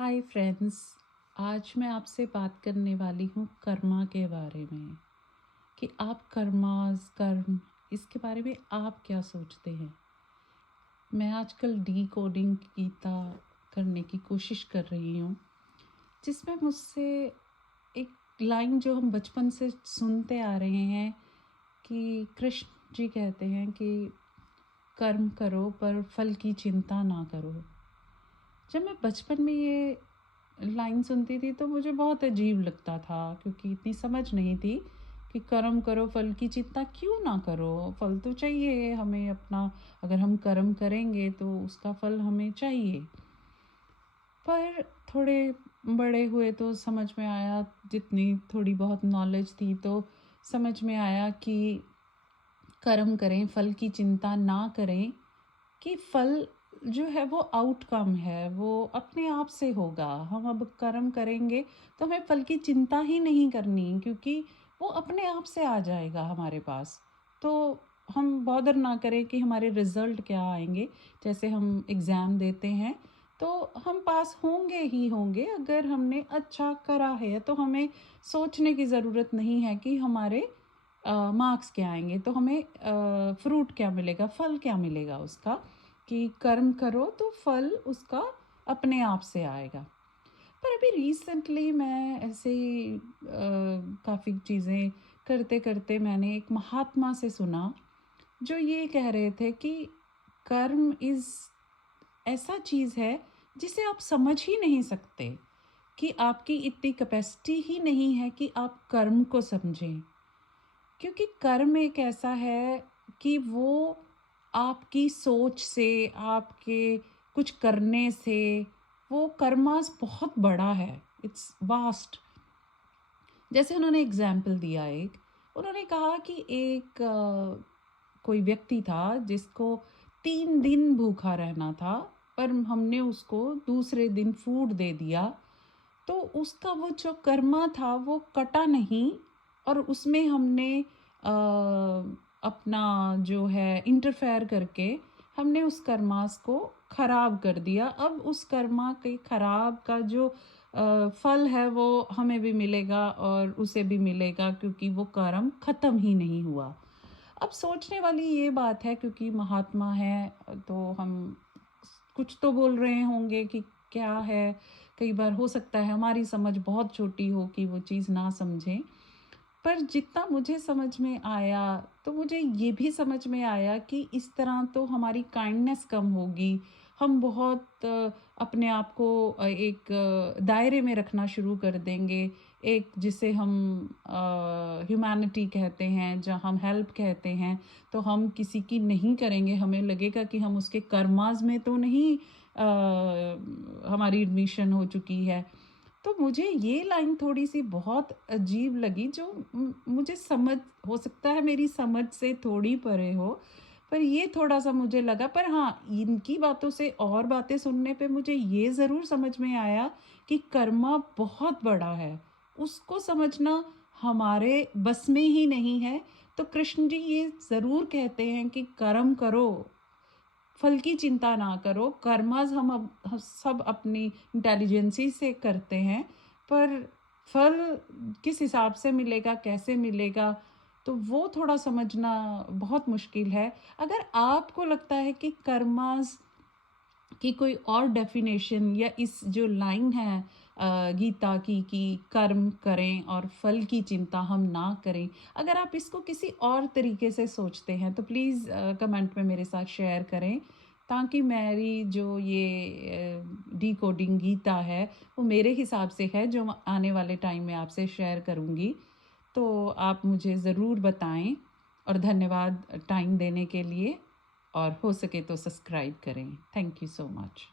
Hi friends. आज मैं आपसे बात करने वाली हूँ कर्मा के बारे में कि आप कर्म इसके बारे में आप क्या सोचते हैं। मैं आजकल डी कोडिंग गीता करने की कोशिश कर रही हूँ, जिसमें मुझसे एक लाइन जो हम बचपन से सुनते आ रहे हैं कि कृष्ण जी कहते हैं कि कर्म करो पर फल की चिंता ना करो। जब मैं बचपन में ये लाइन सुनती थी तो मुझे बहुत अजीब लगता था, क्योंकि इतनी समझ नहीं थी कि कर्म करो फल की चिंता क्यों ना करो। फल तो चाहिए हमें अपना, अगर हम कर्म करेंगे तो उसका फल हमें चाहिए। पर थोड़े बड़े हुए तो समझ में आया, जितनी थोड़ी बहुत नॉलेज थी तो समझ में आया कि कर्म करें फल की चिंता ना करें, कि फल जो है वो आउटकम है, वो अपने आप से होगा। हम अब कर्म करेंगे तो हमें फल की चिंता ही नहीं करनी, क्योंकि वो अपने आप से आ जाएगा हमारे पास। तो हम बॉदर ना करें कि हमारे रिज़ल्ट क्या आएंगे। जैसे हम एग्ज़ाम देते हैं तो हम पास होंगे ही होंगे, अगर हमने अच्छा करा है तो हमें सोचने की ज़रूरत नहीं है कि हमारे मार्क्स क्या आएंगे, तो हमें फ्रूट क्या मिलेगा, फल क्या मिलेगा उसका। कि कर्म करो तो फल उसका अपने आप से आएगा। पर अभी रिसेंटली मैं ऐसे ही काफ़ी चीज़ें करते करते मैंने एक महात्मा से सुना, जो ये कह रहे थे कि कर्म इज़ ऐसा चीज़ है जिसे आप समझ ही नहीं सकते, कि आपकी इतनी कैपेसिटी ही नहीं है कि आप कर्म को समझें। क्योंकि कर्म एक ऐसा है कि वो आपकी सोच से, आपके कुछ करने से, वो कर्मास बहुत बड़ा है, इट्स वास्ट। जैसे उन्होंने एग्जाम्पल दिया एक, उन्होंने कहा कि एक कोई व्यक्ति था जिसको 3 दिन भूखा रहना था, पर हमने उसको दूसरे दिन फूड दे दिया। तो उसका वो जो कर्मा था वो कटा नहीं, और उसमें हमने अपना जो है इंटरफेयर करके हमने उस कर्मास को ख़राब कर दिया। अब उस कर्मा के ख़राब का जो फल है वो हमें भी मिलेगा और उसे भी मिलेगा, क्योंकि वो कर्म ख़त्म ही नहीं हुआ। अब सोचने वाली ये बात है, क्योंकि महात्मा है तो हम कुछ तो बोल रहे होंगे कि क्या है। कई बार हो सकता है हमारी समझ बहुत छोटी हो कि वो चीज़ ना समझें। पर जितना मुझे समझ में आया, तो मुझे ये भी समझ में आया कि इस तरह तो हमारी काइंडनेस कम होगी। हम बहुत अपने आप को एक दायरे में रखना शुरू कर देंगे, एक जिसे हम ह्यूमैनिटी कहते हैं, जहाँ हम हेल्प कहते हैं। तो हम किसी की नहीं करेंगे, हमें लगेगा कि हम उसके कर्माज में तो नहीं हमारी एडमिशन हो चुकी है। तो मुझे ये लाइन थोड़ी-सी बहुत अजीब लगी, जो मुझे समझ, हो सकता है मेरी समझ से थोड़ी परे हो, पर ये थोड़ा-सा मुझे लगा। पर हाँ, इनकी बातों से और बातें सुनने पे मुझे ये ज़रूर समझ में आया कि कर्मा बहुत बड़ा है, उसको समझना हमारे बस में ही नहीं है। तो कृष्ण जी ये ज़रूर कहते हैं कि कर्म करो, फल की चिंता ना करो। कर्मस हम सब अपनी इंटेलिजेंसी से करते हैं, पर फल किस हिसाब से मिलेगा, कैसे मिलेगा, तो वो थोड़ा समझना बहुत मुश्किल है। अगर आपको लगता है कि कर्मस की कोई और डेफिनेशन, या इस जो लाइन है गीता की कि कर्म करें और फल की चिंता हम ना करें, अगर आप इसको किसी और तरीके से सोचते हैं तो प्लीज़ कमेंट में मेरे साथ शेयर करें, ताकि मेरी जो ये डी कोडिंग गीता है वो मेरे हिसाब से है, जो आने वाले टाइम में आपसे शेयर करूँगी। तो आप मुझे ज़रूर बताएं, और धन्यवाद टाइम देने के लिए, और हो सके तो सब्सक्राइब करें। Thank you so much.